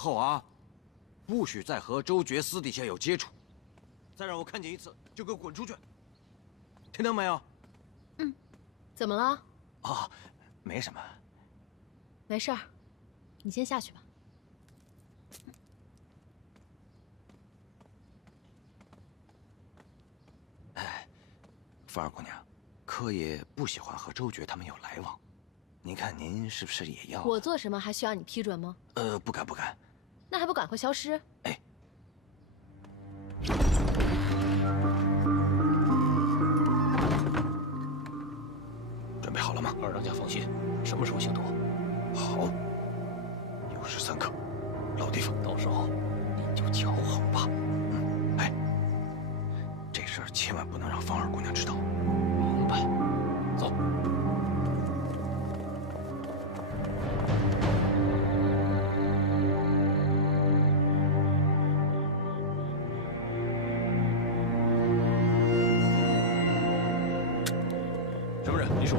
后啊，不许再和周爵私底下有接触，再让我看见一次就给我滚出去，听到没有？嗯，怎么了？哦，没什么。没事儿，你先下去吧。哎，凤儿姑娘，柯爷不喜欢和周爵他们有来往，您看您是不是也要？我做什么还需要你批准吗？不敢不敢。那还不赶快消失？哎。准备好了吗？二当家放心，什么时候行动？好，6时3刻，老地方，到时候您就瞧好吧。哎，这事儿千万不能让芳儿姑娘知道。明白。走。什么人？李叔。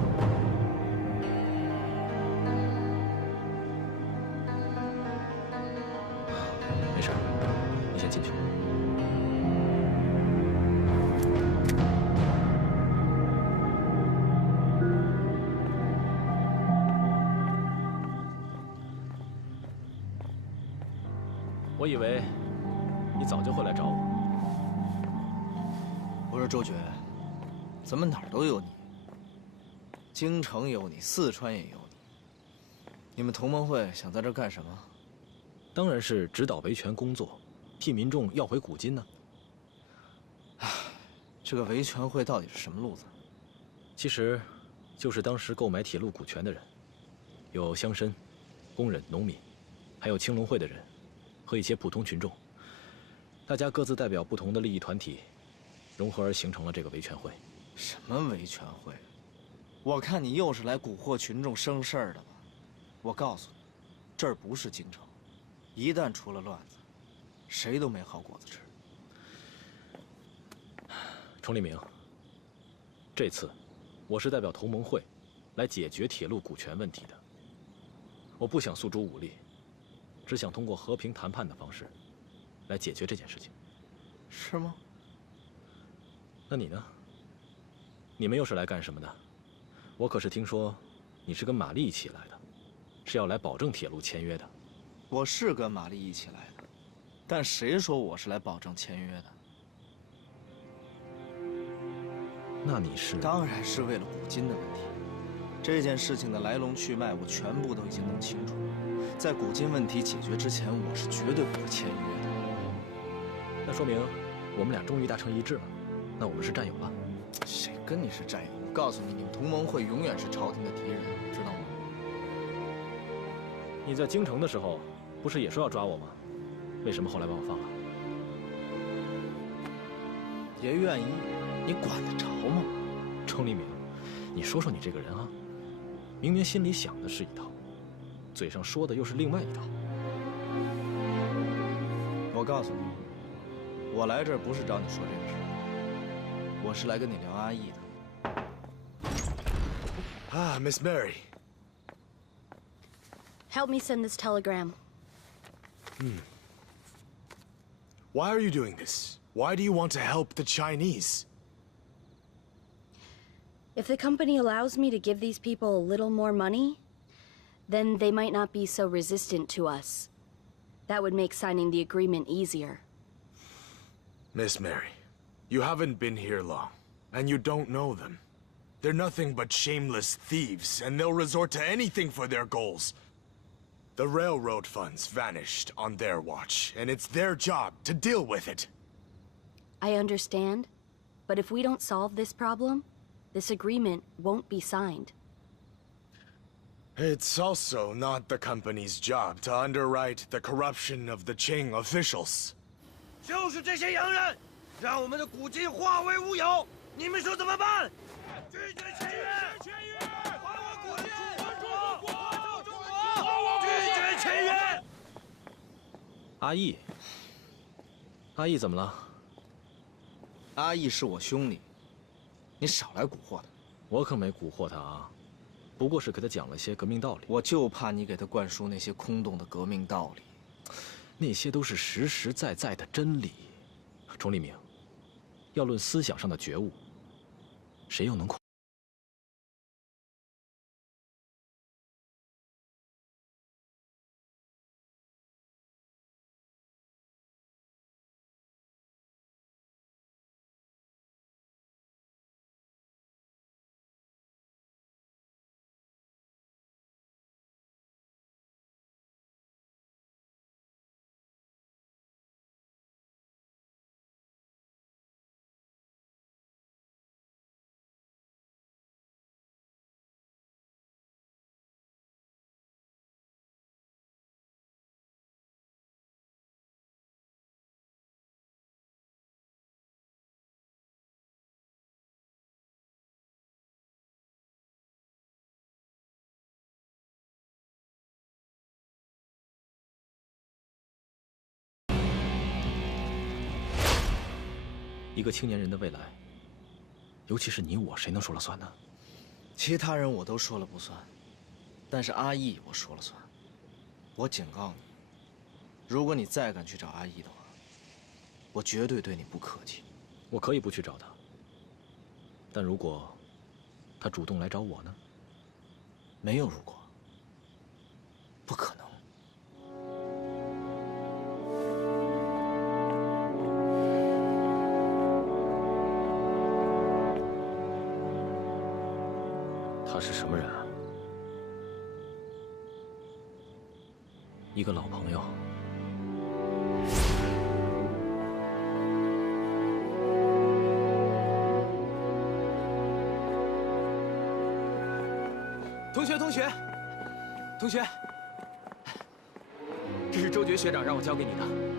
没事，你先进去。我以为你早就会来找我。我说周爵，怎么哪儿都有你？京城有你，四川也有你。你们同盟会想在这儿干什么？当然是指导维权工作，替民众要回古金呢。这个维权会到底是什么路子？其实，就是当时购买铁路股权的人，有乡绅、工人、农民，还有青龙会的人，和一些普通群众。大家各自代表不同的利益团体，融合而形成了这个维权会。什么维权会？我看你又是来蛊惑群众生事儿的吧？我告诉你，这儿不是京城，一旦出了乱子，谁都没好果子吃。崇利明，这次我是代表同盟会来解决铁路股权问题的。我不想诉诸武力，只想通过和平谈判的方式来解决这件事情。是吗？那你呢？你们又是来干什么的？我可是听说你是跟玛丽一起来的，是要来保证铁路签约的。我是跟玛丽一起来的，但谁说我是来保证签约的？那你是？当然是为了古金的问题。这件事情的来龙去脉，我全部都已经弄清楚了。在古金问题解决之前，我是绝对不会签约的。那说明我们俩终于达成一致了。那我们是战友了。谁跟你是战友？我告诉你，你们同盟会永远是朝廷的敌人，知道吗？你在京城的时候，不是也说要抓我吗？为什么后来把我放了？爷愿意，你管得着吗？程立明，你说说你这个人啊，明明心里想的是一套，嘴上说的又是另外一套。我告诉你，我来这儿不是找你说这个事儿，我是来跟你聊阿义的。Ah, Miss Mary. Help me send this telegram. Why are you doing this? Why do you want to help the Chinese? If the company allows me to give these people a little more money, then they might not be so resistant to us. That would make signing the agreement easier. Miss Mary, you haven't been here long, and you don't know them. They're nothing but shameless thieves, and they'll resort to anything for their goals. The railroad funds vanished on their watch, and it's their job to deal with it. I understand, but if we don't solve this problem, this agreement won't be signed. It's also not the company's job to underwrite the corruption of the Qing officials. 就是这些洋人，让我们的古金化为乌有。你们说怎么办？拒绝签约！签约！还我古金！还中国！还中国！拒绝签约！阿义，阿义怎么了？阿义是我兄弟，你少来蛊惑他。我可没蛊惑他啊，不过是给他讲了些革命道理。我就怕你给他灌输那些空洞的革命道理。那些都是实实在在的真理。崇利明，要论思想上的觉悟，谁又能控？ 一个青年人的未来，尤其是你我，谁能说了算呢？其他人我都说了不算，但是阿义我说了算。我警告你，如果你再敢去找阿义的话，我绝对对你不客气。我可以不去找他，但如果他主动来找我呢？没有如果，不可能。 他是什么人啊？一个老朋友。同学，这是周觉学长让我交给你的。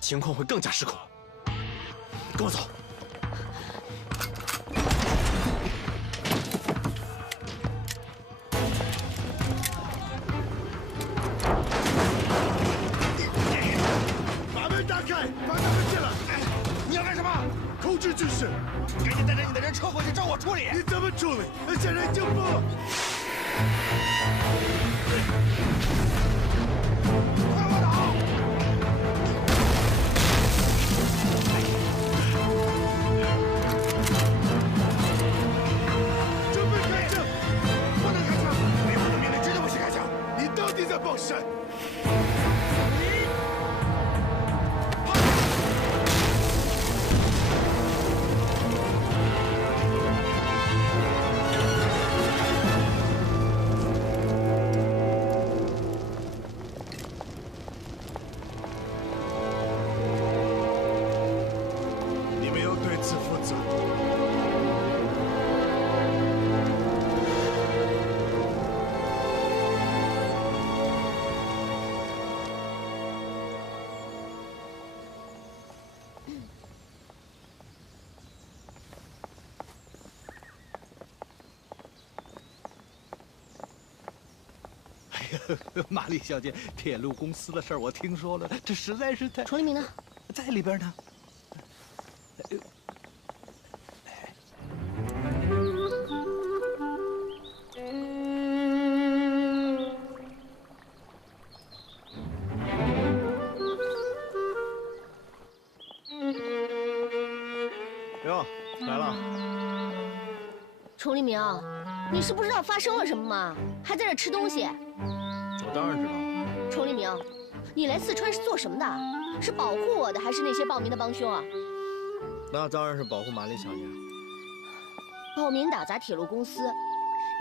情况会更加失控。跟我走。把门打开，把他们进来。你要干什么？控制局势。赶紧带着你的人撤回去，照我处理。你怎么处理？现在就不。 放闪！你们要对此负责。 玛丽小姐，铁路公司的事儿我听说了，这实在是太……崇利明呢？在里边呢。哟，来了。崇利明，你是不知道发生了什么吗？还在这吃东西。 我当然知道。崇利明，你来四川是做什么的？是保护我的，还是那些报名的帮凶啊？那当然是保护玛丽小姐。报名打砸铁路公司，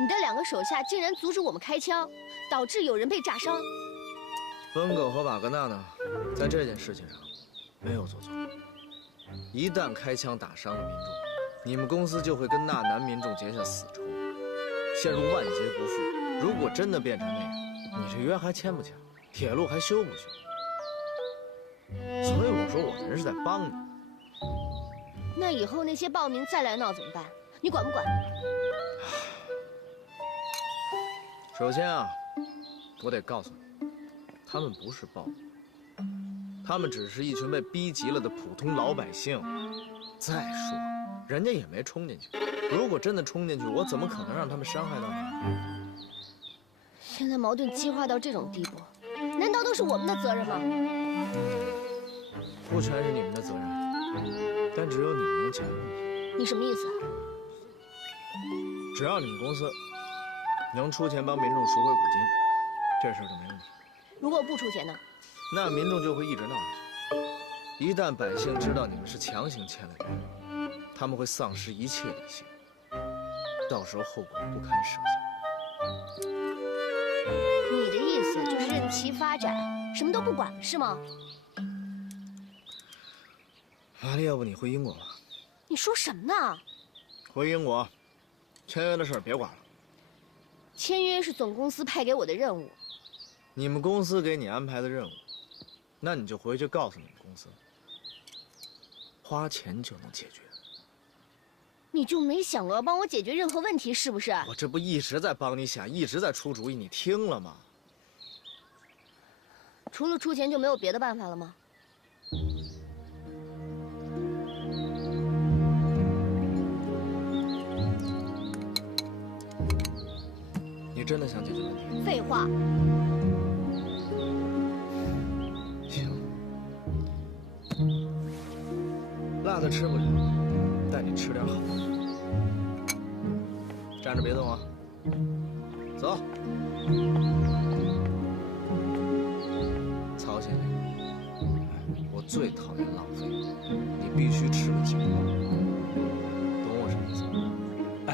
你的2个手下竟然阻止我们开枪，导致有人被炸伤。温狗和瓦格纳呢，在这件事情上没有做错。一旦开枪打伤了民众，你们公司就会跟纳南民众结下死仇，陷入万劫不复。如果真的变成那样，你这约还签不签？铁路还修不修？所以我说我这人是在帮你。那以后那些暴民再来闹怎么办？你管不管？首先啊，我得告诉你，他们不是暴民，他们只是一群被逼急了的普通老百姓。再说，人家也没冲进去。如果真的冲进去，我怎么可能让他们伤害到你？现在矛盾激化到这种地步，难道都是我们的责任吗？不全是你们的责任，但只有你们能解决问题。你什么意思啊？只要你们公司能出钱帮民众赎回古金，这事儿就没问题。如果我不出钱呢？那民众就会一直闹下去。一旦百姓知道你们是强行签了约，他们会丧失一切理性，到时候后果不堪设想。你的意思就是任其发展，什么都不管了，是吗？玛丽，要不你回英国吧？你说什么呢？回英国，签约的事儿别管了。签约是总公司派给我的任务。你们公司给你安排的任务，那你就回去告诉你们公司，花钱就能解决。你就没想过要帮我解决任何问题，是不是？我这不一直在帮你想，一直在出主意，你听了吗？除了出钱就没有别的办法了吗？你真的想解决问题？废话。行，辣的吃不了，带你吃点好的。站着别动啊！走。曹先生，我最讨厌浪费，你必须吃个精光，懂我什么意思吗？哎，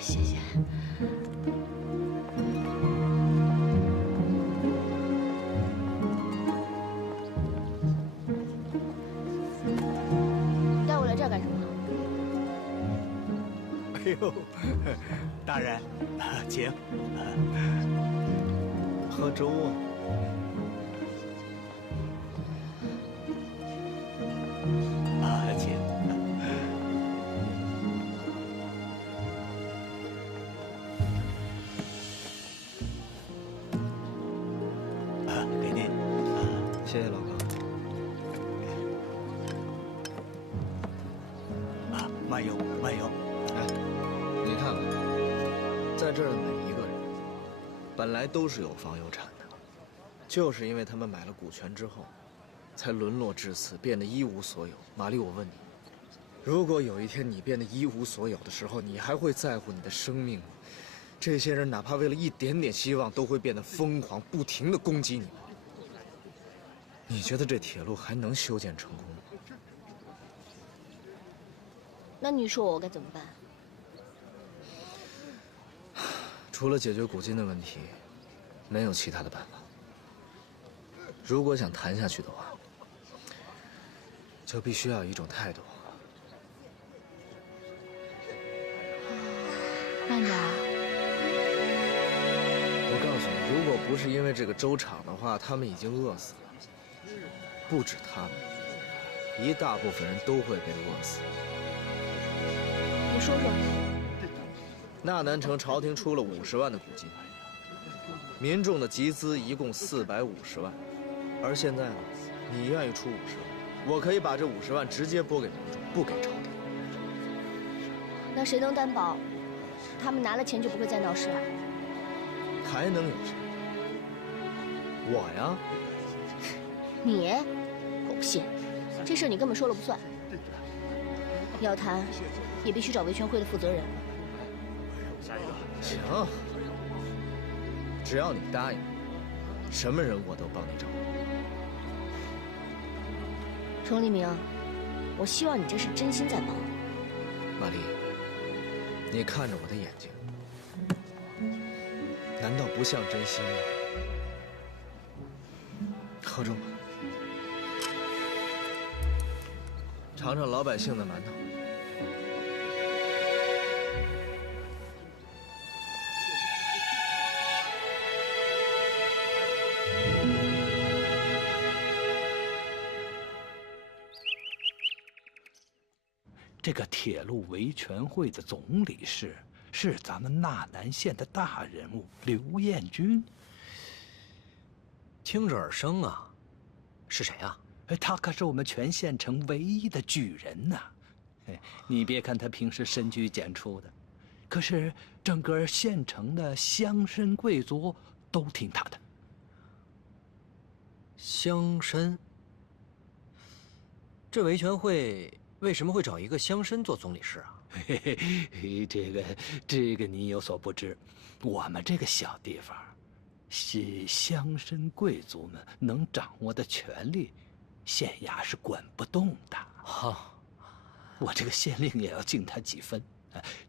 谢谢。带我来这儿干什么？哎呦，大人，请。喝粥啊！请。给您。谢谢老哥。慢用，慢用。哎，你看看，在这儿的每一个人，本来都是有房有产的，就是因为他们买了股权之后，才沦落至此，变得一无所有。玛丽，我问你，如果有一天你变得一无所有的时候，你还会在乎你的生命吗？这些人哪怕为了一点点希望，都会变得疯狂，不停地攻击你们。你觉得这铁路还能修建成功吗？那你说我该怎么办？除了解决古金的问题，没有其他的办法。如果想谈下去的话，就必须要有一种态度。慢点。我告诉你，如果不是因为这个粥厂的话，他们已经饿死了。不止他们，一大部分人都会被饿死。你说说。纳南城朝廷出了50万的古金，民众的集资一共450万，而现在呢，你愿意出50万，我可以把这50万直接拨给民众，不给朝廷。那谁能担保，他们拿了钱就不会再闹事啊？还能有谁？我呀。你？我不信，这事你根本说了不算。要谈，也必须找维权会的负责人。行，只要你答应，什么人我都帮你找。程立明，我希望你这是真心在帮我。玛丽，你看着我的眼睛，难道不像真心吗？喝中吧，尝尝老百姓的馒头。这个铁路维权会的总理事是咱们纳南县的大人物刘彦军。听着耳生啊，是谁啊？他可是我们全县城唯一的举人呐！你别看他平时深居简出的，可是整个县城的乡绅贵族都听他的。乡绅？这维权会为什么会找一个乡绅做总理事啊？这个你有所不知，我们这个小地方，是乡绅贵族们能掌握的权力，县衙是管不动的。哈，我这个县令也要敬他几分。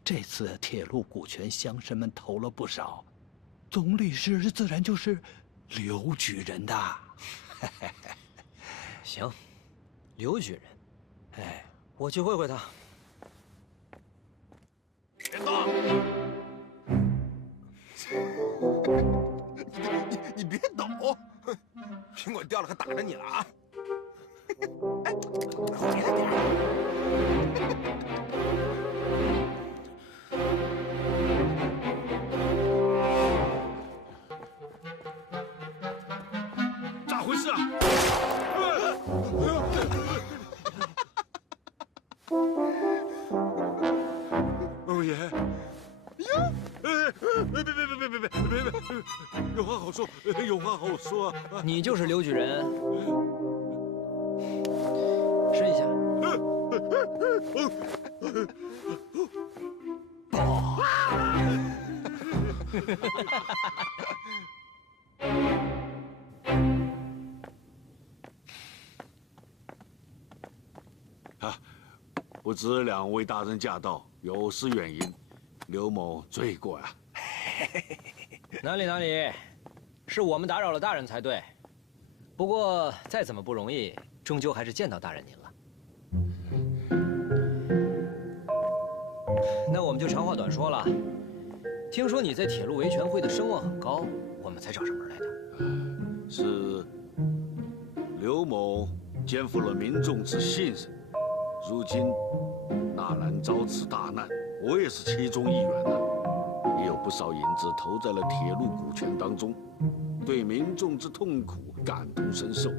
这次铁路股权乡绅们投了不少，总理事自然就是刘举人的。行，刘举人，哎，我去会会他。别动！你别抖，苹果掉了可打着你了啊！哎，回来点咋回事啊？欧爷，呀，别，有话好说，有话好说啊！你就是刘举人，试一下。不知两位大人驾到，有失远迎，刘某罪过啊！哪里，是我们打扰了大人才对。不过再怎么不容易，终究还是见到大人您了。那我们就长话短说了。听说你在铁路维权会的声望很高，我们才找上门来的。是刘某肩负了民众之信任，如今纳兰遭此大难，我也是其中一员呐，也有不少银子投在了铁路股权当中，对民众之痛苦感同身受。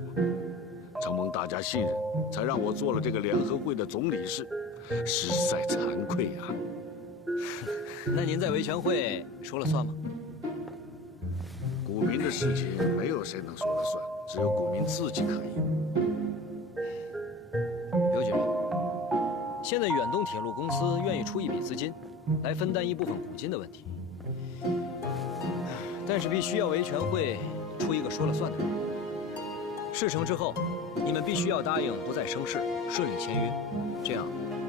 承蒙大家信任，才让我做了这个联合会的总理事，实在惭愧啊。那您在维权会说了算吗？股民的事情没有谁能说了算，只有股民自己可以。刘举人，现在远东铁路公司愿意出一笔资金，来分担一部分股金的问题，但是必须要维权会出一个说了算的人。事成之后，你们必须要答应不再生事，顺利签约，这样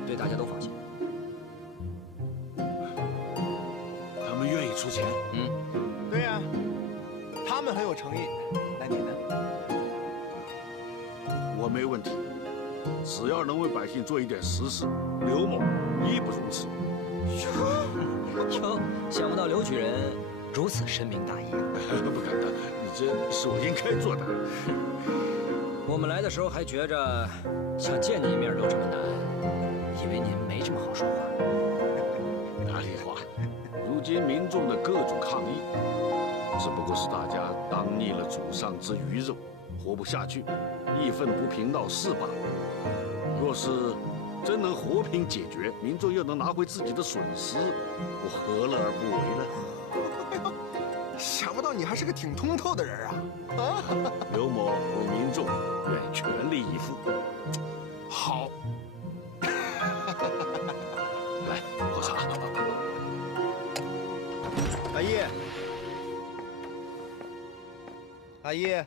对大家都放心。他们愿意出钱？对呀，他们很有诚意。那你呢？我没问题，只要能为百姓做一点实事，刘某义不容辞。哟，想不到刘举人如此深明大义啊！不敢当，这是我应该做的。我们来的时候还觉着想见你一面都这么难，以为您没这么好说话。哪里话？如今民众的各种抗议，只不过是大家当腻了祖上之鱼肉，活不下去，义愤不平闹事罢了。若是真能和平解决，民众又能拿回自己的损失，我何乐而不为呢？想不到你还是个挺通透的人啊！刘某为民众愿全力以赴。好，来喝茶。阿姨，阿姨。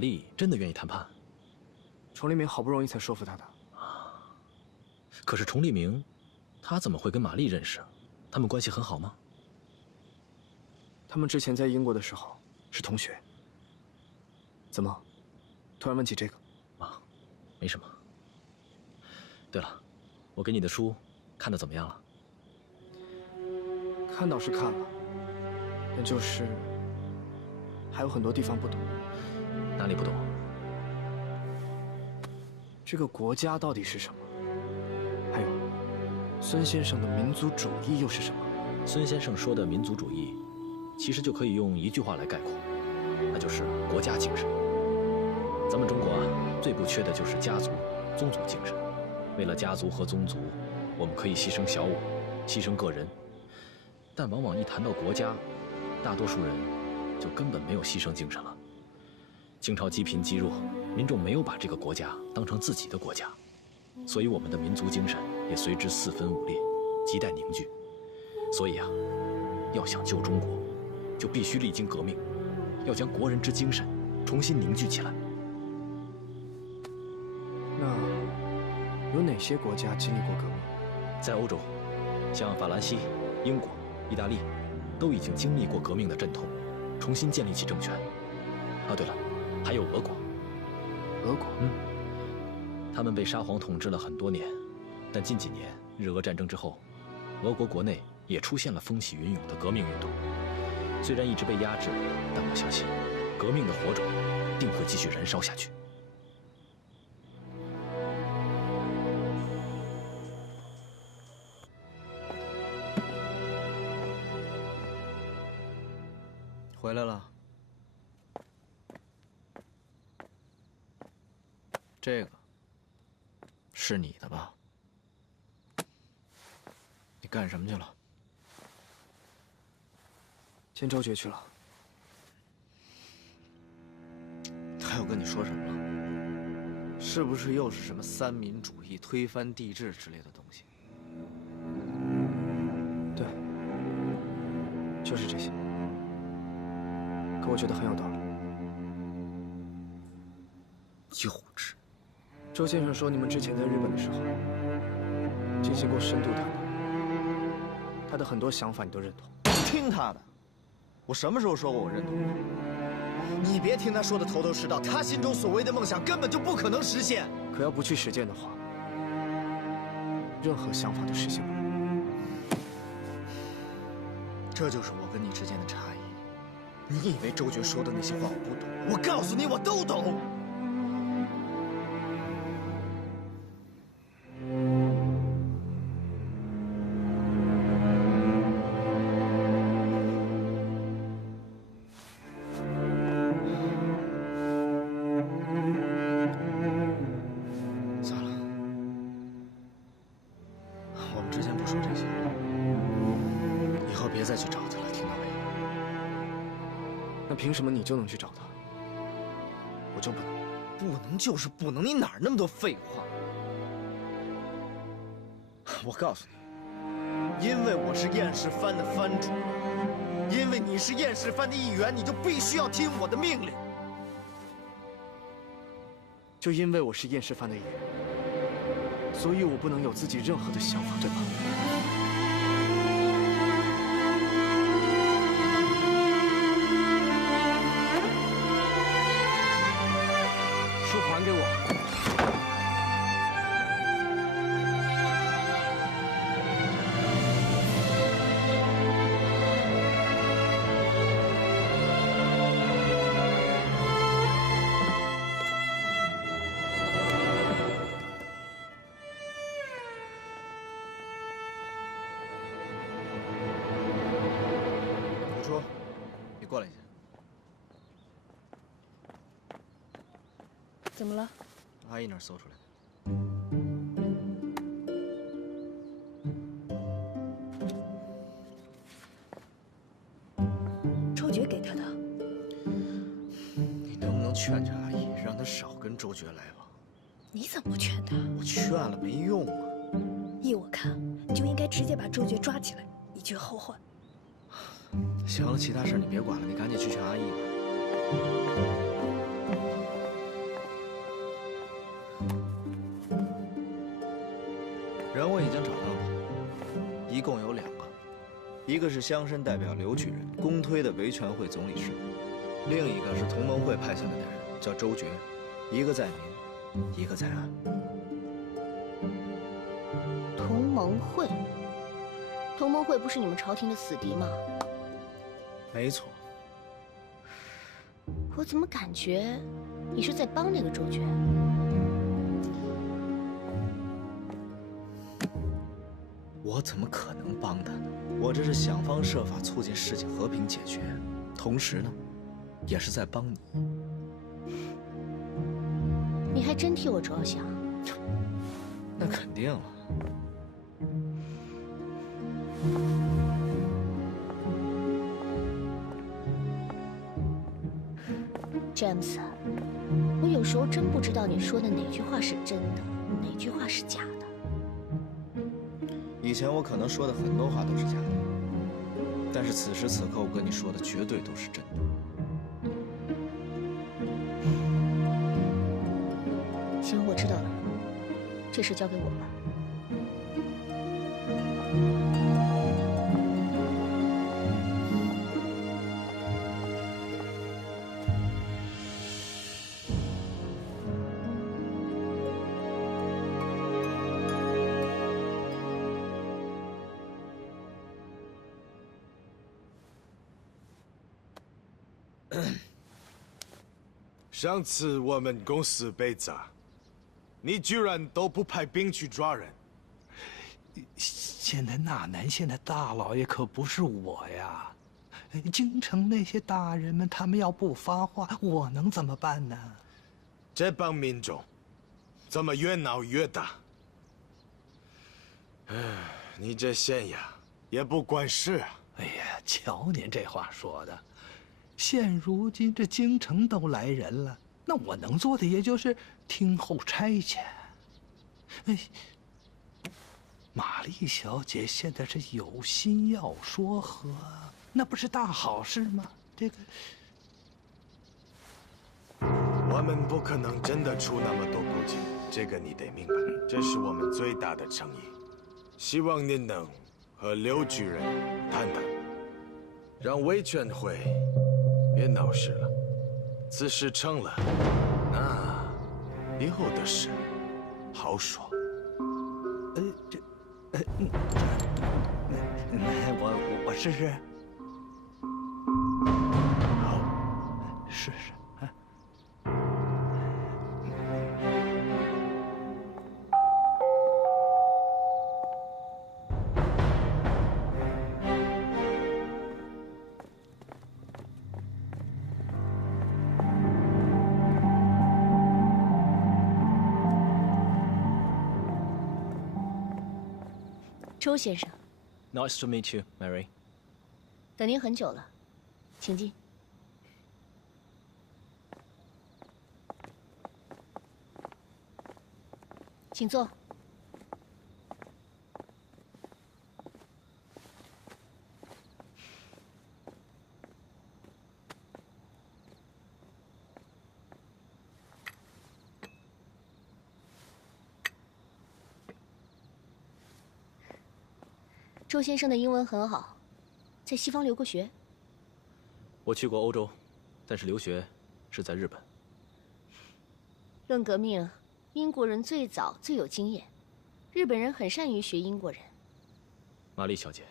丽真的愿意谈判？崇立明好不容易才说服他的。可是崇立明，他怎么会跟玛丽认识？他们关系很好吗？他们之前在英国的时候是同学。怎么，突然问起这个？啊，没什么。对了，我给你的书看得怎么样了？看倒是看了，但就是还有很多地方不懂。哪里不懂？这个国家到底是什么？还有，孙先生的民族主义又是什么？孙先生说的民族主义，其实就可以用一句话来概括，那就是国家精神。咱们中国最不缺的就是家族、宗族精神。为了家族和宗族，我们可以牺牲小我，牺牲个人，但往往一谈到国家，大多数人就根本没有牺牲精神了。清朝积贫积弱，民众没有把这个国家当成自己的国家，所以我们的民族精神也随之四分五裂，亟待凝聚。所以要想救中国，就必须历经革命，要将国人之精神重新凝聚起来。那有哪些国家经历过革命？在欧洲，像法兰西、英国、意大利，都已经经历过革命的阵痛，重新建立起政权。对了，还有俄国。俄国，他们被沙皇统治了很多年，但近几年日俄战争之后，俄国国内也出现了风起云涌的革命运动。虽然一直被压制，但我相信，革命的火种定会继续燃烧下去。回来了。这个是你的吧？你干什么去了？见周觉去了。他又跟你说什么了？是不是又是什么三民主义、推翻帝制之类的东西？对，就是这些。可我觉得很有道理。幼稚。周先生说，你们之前在日本的时候进行过深度谈判，他的很多想法你都认同。听他的，我什么时候说过我认同？你别听他说的头头是道，他心中所谓的梦想根本就不可能实现。可要不去实践的话，任何想法都实现不了。这就是我跟你之间的差异。你以为周觉说的那些话我不懂？我告诉你，我都懂。算了，我们之间不说这些，以后别再去找他了，听到没？那凭什么你就能去找他，我就不能？不能就是不能，你哪儿那么多废话？我告诉你，因为我是燕氏藩的藩主，因为你是燕氏藩的一员，你就必须要听我的命令。就因为我是燕氏藩的一员，所以我不能有自己任何的想法，对吧？书还给我。吴初，你过来一下。怎么了？阿姨那儿搜出来的。周觉给他的。你能不能劝劝阿姨，让她少跟周觉来往？你怎么不劝他？我劝了没用啊。依我看，你就应该直接把周觉抓起来，以绝后患。行了，其他事你别管了，你赶紧去劝阿姨吧。人我已经找到了，一共有2个，一个是乡绅代表刘举人公推的维权会总理事，另一个是同盟会派下来的人，叫周觉，一个在明，一个在暗。同盟会，同盟会不是你们朝廷的死敌吗？没错。我怎么感觉你是在帮那个周觉？我怎么可能帮他呢？我这是想方设法促进事情和平解决，同时呢，也是在帮你。你还真替我着想。那肯定了。詹姆斯，我有时候真不知道你说的哪句话是真的，哪句话是假的。以前我可能说的很多话都是假的，但是此时此刻我跟你说的绝对都是真的。行，我知道了，这事交给我吧。上次我们公司被砸，你居然都不派兵去抓人。现在纳南县的大老爷可不是我呀，京城那些大人们，他们要不发话，我能怎么办呢？这帮民众怎么越闹越大？你这县衙也不管事啊！哎呀，瞧您这话说的。现如今这京城都来人了，那我能做的也就是听候差遣。哎，玛丽小姐现在是有心要说和，那不是大好事吗？这个，我们不可能真的出那么多国钱，这个你得明白，这是我们最大的诚意。希望您能和刘举人谈谈，让维权会别闹事了。此事成了，那以后的事好说。我试试。好，试试。周先生 Nice to meet you, Mary. 等您很久了，请进。请坐。周先生的英文很好，在西方留过学。我去过欧洲，但是留学是在日本。论革命，英国人最早最有经验，日本人很善于学英国人。玛丽小姐，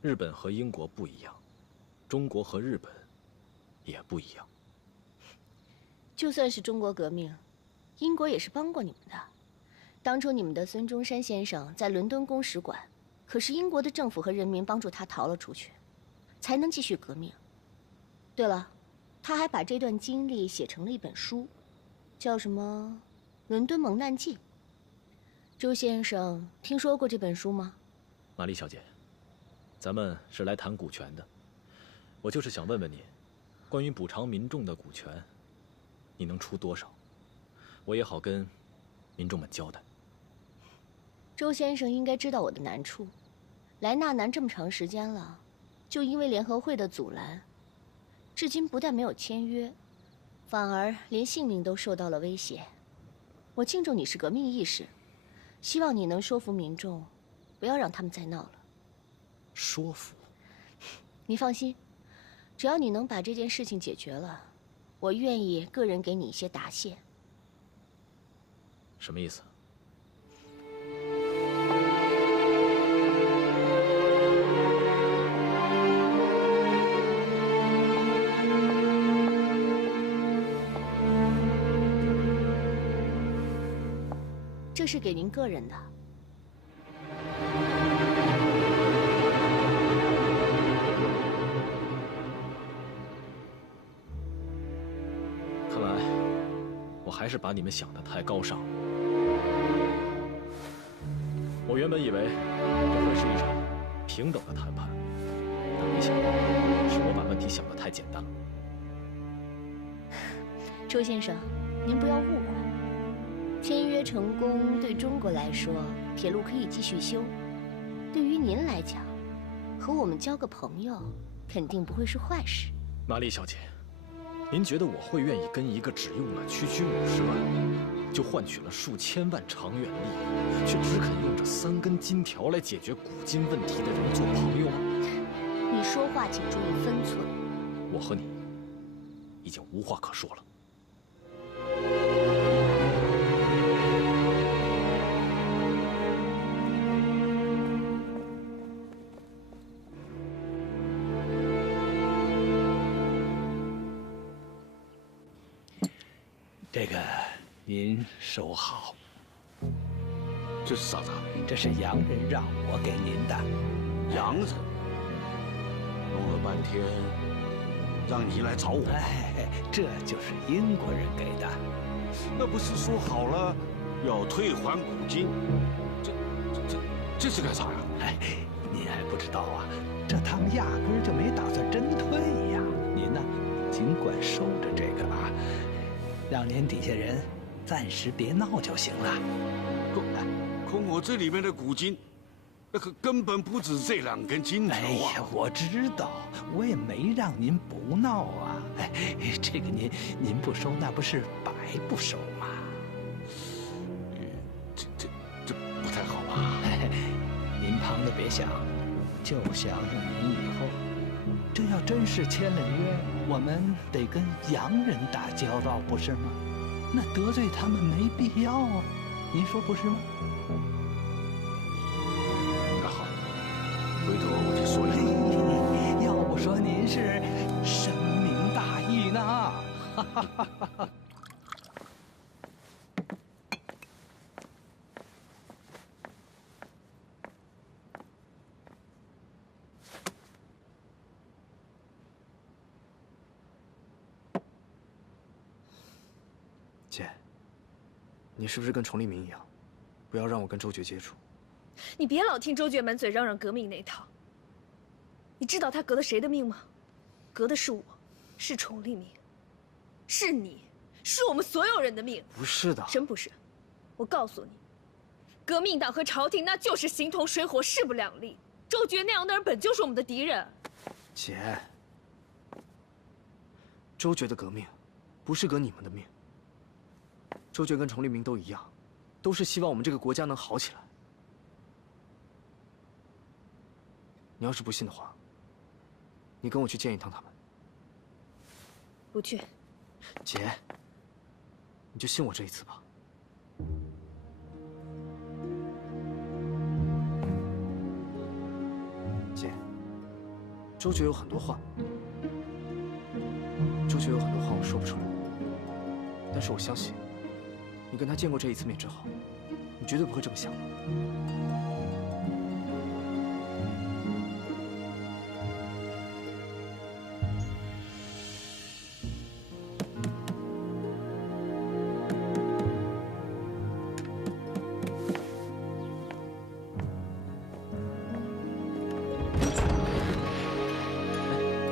日本和英国不一样，中国和日本也不一样。就算是中国革命，英国也是帮过你们的。当初你们的孙中山先生在伦敦公使馆。可是英国的政府和人民帮助他逃了出去，才能继续革命。对了，他还把这段经历写成了一本书，叫什么《伦敦蒙难记》。周先生听说过这本书吗？玛丽小姐，咱们是来谈股权的，我就是想问问你，关于补偿民众的股权，你能出多少？我也好跟民众们交代。周先生应该知道我的难处。来纳南这么长时间了，就因为联合会的阻拦，至今不但没有签约，反而连性命都受到了威胁。我敬重你是革命义士，希望你能说服民众，不要让他们再闹了。说服？你放心，只要你能把这件事情解决了，我愿意个人给你一些答谢。什么意思？这是给您个人的。看来，我还是把你们想得太高尚了。我原本以为这会是一场平等的谈判，但没想到是我把问题想得太简单了。周先生，您不要误会。签约成功对中国来说，铁路可以继续修；对于您来讲，和我们交个朋友，肯定不会是坏事。玛丽小姐，您觉得我会愿意跟一个只用了区区50万，就换取了数千万长远利益，却只肯用这3根金条来解决古今问题的人做朋友吗？你说话请注意分寸。我和你已经无话可说了。这个您收好。这是啥子？这是洋人让我给您的。洋人？弄了半天，让你来找我。哎，这就是英国人给的。那不是说好了要退还古金？这是干啥呀？哎，您还不知道啊？这他们压根儿就没打算真退呀。您呢，尽管收着这个啊。让连底下人暂时别闹就行了。可我这里面的古金，那可根本不止这2根金条啊！哎呀，我知道，我也没让您不闹啊。哎，这个您不收，那不是白不收吗？这不太好吧？您旁的别想，就想着您以后，这要真是签了约，我们得跟洋人打交道，不是吗？那得罪他们没必要啊，您说不是吗？那好，回头我去说一说。要不说您是深明大义呢。哈哈哈哈。姐，你是不是跟崇利明一样，不要让我跟周觉接触？你别老听周觉满嘴嚷嚷革命那套。你知道他革了谁的命吗？革的是我，是崇利明，是你，是我们所有人的命。不是的。真不是。我告诉你，革命党和朝廷那就是形同水火，势不两立。周觉那样的人本就是我们的敌人。姐，周觉的革命，不是革你们的命。周觉跟崇利明都一样，都是希望我们这个国家能好起来。你要是不信的话，你跟我去见一趟他们。不去。姐，你就信我这一次吧。姐，周觉有很多话，我说不出来，但是我相信。你跟他见过这一次面之后，你绝对不会这么想的。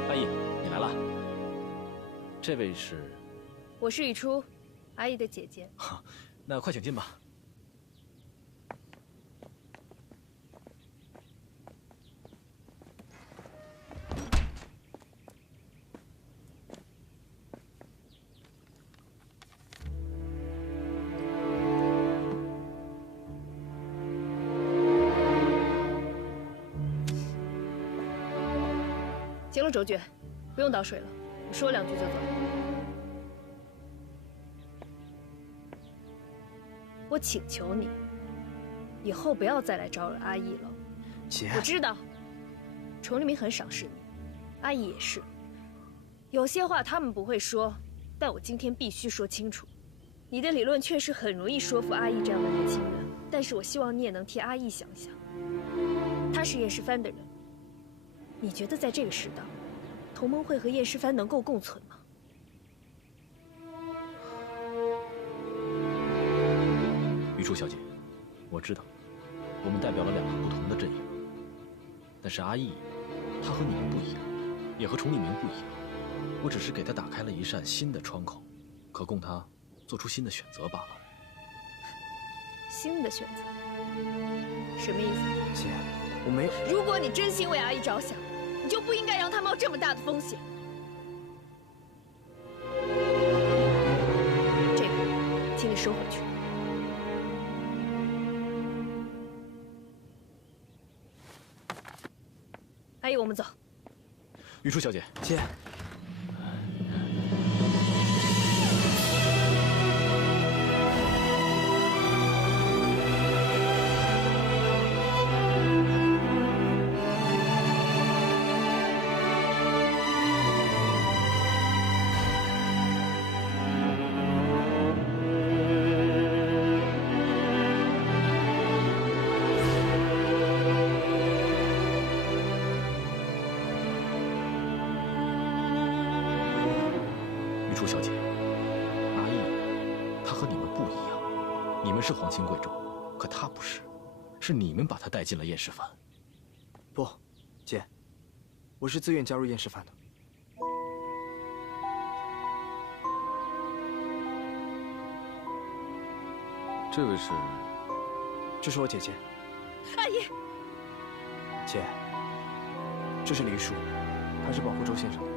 阿姨，你来了。这位是？我是雨初，阿姨的姐姐。那快请进吧。声，周卷，不用倒水了，我说两句就走。我请求你，以后不要再来招惹阿义了。姐，我知道，崇立明很赏识你，阿义也是。有些话他们不会说，但我今天必须说清楚。你的理论确实很容易说服阿义这样的年轻人，但是我希望你也能替阿义想想。他是叶世蕃的人，你觉得在这个世道，同盟会和叶世蕃能够共存吗？玉初小姐，我知道，我们代表了两个不同的阵营，但是阿义，他和你们不一样，也和崇立明不一样。我只是给他打开了一扇新的窗口，可供他做出新的选择罢了。新的选择？什么意思？姐，我没有。如果你真心为阿义着想，你就不应该让他冒这么大的风险。这个，请你收回去。阿义，我们走。玉初小姐，姐。楚小姐，阿义，他和你们不一样，你们是皇亲贵胄，可他不是，是你们把他带进了燕世蕃。不，姐，我是自愿加入燕世蕃的。这位是？这是我姐姐。阿义。姐，这是黎叔，他是保护周先生的。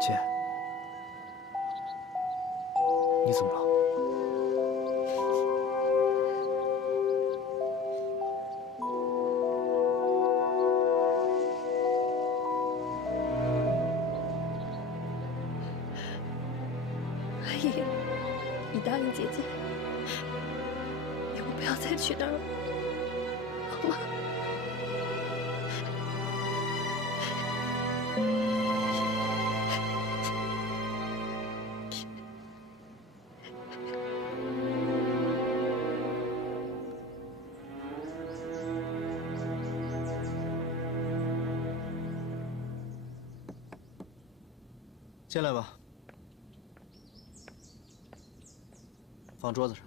姐，你怎么了？阿姨，你答应姐姐，以后不要再去那儿了，好吗？ 进来吧，放桌子上。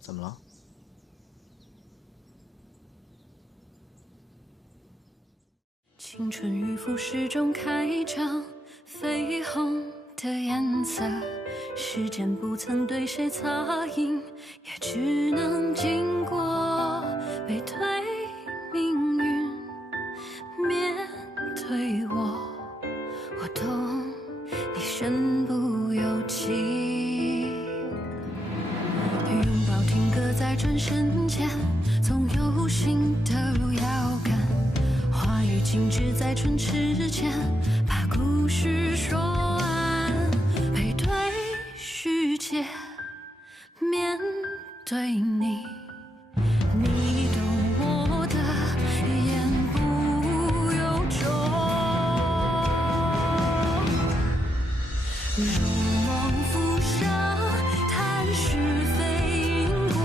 怎么了？ 青春与腐蚀中开张，绯红的颜色，时间不曾对谁擦印，也只能经过背对命运，面对我，我懂你身不由己。拥抱停格在转身间，总有心都要赶。 话语静止在唇齿间，把故事说完，背对世界，面对你，你懂我的言不由衷，如梦浮生，谈是非因果，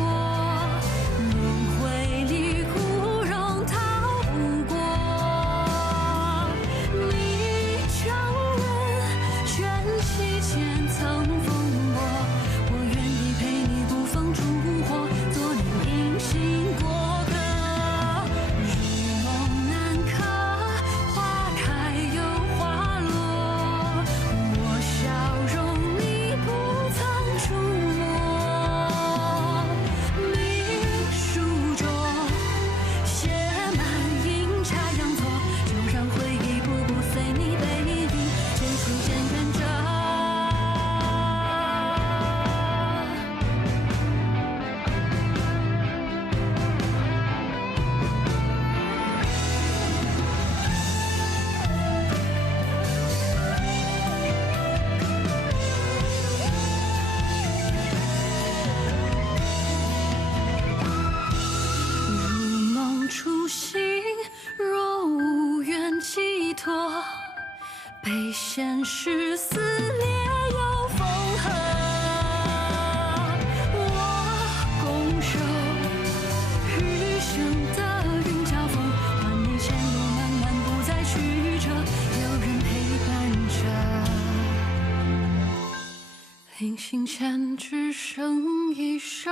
万事撕裂又缝合。我拱手，余生的云交锋，换你前路漫漫不再曲折，有人陪伴着。临行前只剩一首。